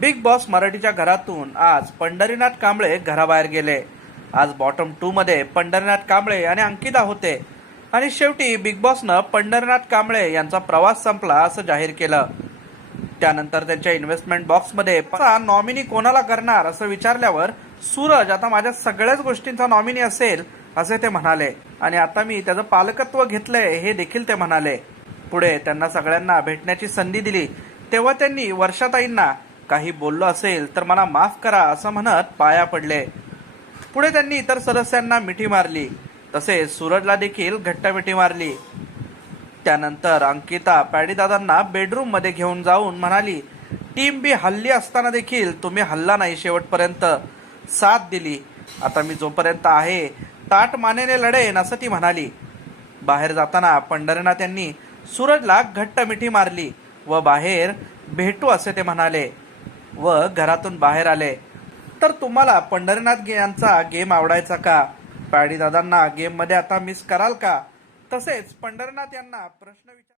Big boss मराठीच्या घरातून आज पंढरीनाथ कांबळे घराबाहेर गेले. आज बॉटम टू मध्ये पंढरीनाथ कांबळे आणि अंकिता होते. आणि शेवटी बिग बॉसनं पंढरीनाथ कांबळे यांचा प्रवास संपला असं जाहीर केलं. त्यानंतर त्यांच्या इन्व्हेस्टमेंट बॉक्समध्ये नॉमिनी कोणाला करणार असं विचारल्यावर सूरज आता माझ्या सगळ्याच गोष्टींचा नॉमिनी असेल असे ते म्हणाले. आणि आता मी त्याचं पालकत्व घेतलंय हे देखील ते म्हणाले. पुढे त्यांना सगळ्यांना भेटण्याची संधी दिली. तेव्हा त्यांनी वर्षाताईंना काही बोललो असेल तर मला माफ करा असं म्हणत पाया पडले. पुढे त्यांनी इतर सदस्यांना मिठी मारली. तसेच सूरजला देखील घट्ट मिठी मारली. त्यानंतर अंकिता पॅडीदादांना बेडरूममध्ये घेऊन जाऊन म्हणाली टीम बी हल्ली असताना देखील तुम्ही हल्ला नाही शेवटपर्यंत. साथ दिली. आता मी जोपर्यंत आहे ताट मानेने लढेन असं ती म्हणाली. बाहेर जाताना पंढरीनाथ यांनी सूरजला घट्ट मिठी मारली व बाहेर भेटू असे ते म्हणाले. व घरातून बाहेर आले. तर तुम्हाला पंढरीनाथ गे- यांचा गेम आवडायचा का? पॅडीदादांना गेममध्ये आता मिस कराल का? तसेच पंढरीनाथ यांना प्रश्न विचार